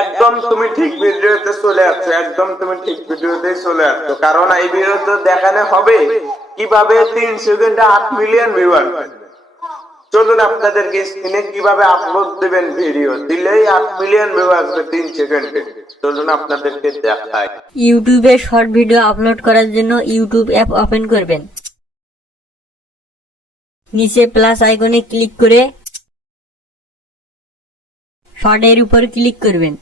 একদম তুমি ঠিক ভিডিওতে চলে আসছো, একদম তুমি ঠিক ভিডিওতেই চলে আসছো। কারণ এই ভিডিওতে দেখানো হবে। কীভাবে তিন সেকেন্ডে আট মিলিয়ন ভিউয়ার চলুন আপনাদেরকে স্ক্রিনে কীভাবে আপলোড দিবেন ভিডিও দিলেই আট মিলিয়ন ভিউ আসবে তিন সেকেন্ডে। চলুন আপনাদেরকে দেখাই। ইউটিউবে শর্ট ভিডিও আপলোড করার জন্য ইউটিউব অ্যাপ ওপেন করবেন। নিচে প্লাস আইকনে ক্লিক করে শর্টের উপর ক্লিক করবেন।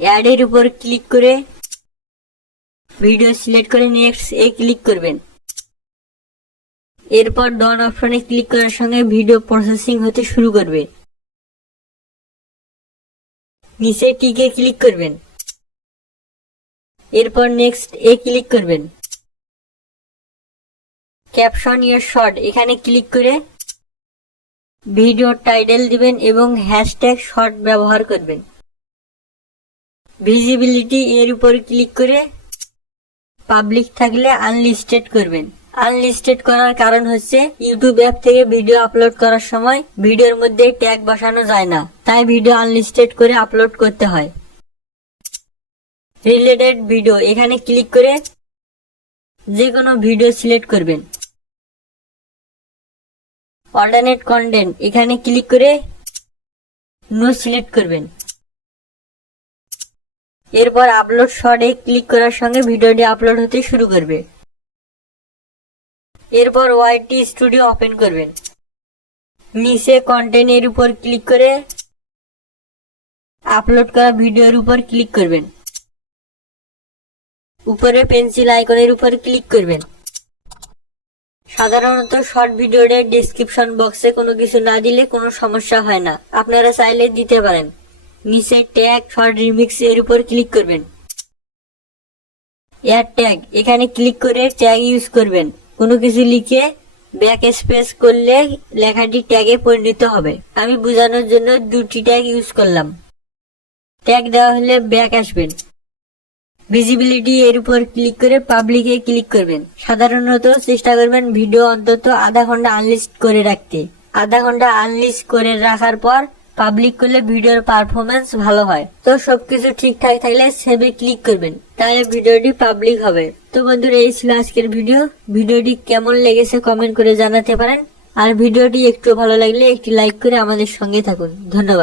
অ্যাডের উপর ক্লিক করে ভিডিও সিলেক্ট করে নেক্সট এ ক্লিক করবেন। এরপর ডন অপশনে ক্লিক করার সঙ্গে ভিডিও প্রসেসিং হতে শুরু করবে। নিচে টিকে ক্লিক করবেন। এরপর নেক্সট এ ক্লিক করবেন। ক্যাপশন ইয়ার শর্ট, এখানে ক্লিক করে ভিডিও টাইটেল দিবেন এবং হ্যাশট্যাগ শর্ট ব্যবহার করবেন। ভিজিবিলিটি এর উপর ক্লিক করে পাবলিক থাকলে আনলিস্টেড করবেন। আনলিস্টেড করার কারণ হচ্ছে ইউটিউব অ্যাপ থেকে ভিডিও আপলোড করার সময় ভিডিওর মধ্যে ট্যাগ বসানো যায় না, তাই ভিডিও আনলিস্টেড করে আপলোড করতে হয়। রিলেটেড ভিডিও, এখানে ক্লিক করে যে কোনো ভিডিও সিলেক্ট করবেন। অল্টারনেট কন্টেন্ট এখানে ক্লিক করে নো সিলেক্ট করবেন। এরপর আপলোড শর্টে ক্লিক করার সঙ্গে ভিডিওটি আপলোড হতে শুরু করবে। এরপর ওয়াইটি স্টুডিও ওপেন করবেন। নিচে কন্টেন্টের উপর ক্লিক করে আপলোড করা ভিডিওর উপর ক্লিক করবেন। উপরে পেন্সিল আইকনের উপর ক্লিক করবেন। সাধারণত শর্ট ভিডিওর ডেসক্রিপশন বক্সে কোনো কিছু না দিলে কোনো সমস্যা হয় না। আপনারা চাইলে দিতে পারেন। নিচে ট্যাগ শর্ট রিমিক্স এর উপর ক্লিক করবেন। এয়ার ট্যাগ এখানে ক্লিক করে ট্যাগ ইউজ করবেন। কোনো কিছু লিখে ব্যাক স্পেস করলে লেখাটি ট্যাগে পরিণত হবে। আমি বোঝানোর জন্য দুটি ট্যাগ ইউজ করলাম। ট্যাগ দেওয়া হলে ব্যাক আসবেন। ভিজিবিলিটি এর উপর ক্লিক করে পাবলিকে ক্লিক করবেন। সাধারণত চেষ্টা করবেন ভিডিও অন্তত আধা ঘণ্টা আনলিস্ট করে রাখতে। আধা ঘণ্টা আনলিস্ট করে রাখার পর পাবলিক করলে ভিডিওর পারফরমেন্স ভালো হয়। তো সবকিছু ঠিকঠাক থাকলে সেভে ক্লিক করবেন। তাহলে ভিডিওটি পাবলিক হবে। তো বন্ধুরা, এই ছিল আজকের ভিডিও ভিডিওটি কেমন লেগেছে কমেন্ট করে জানাতে পারেন। আর ভিডিওটি একটু ভালো লাগলে একটি লাইক করে আমাদের সঙ্গে থাকুন। ধন্যবাদ।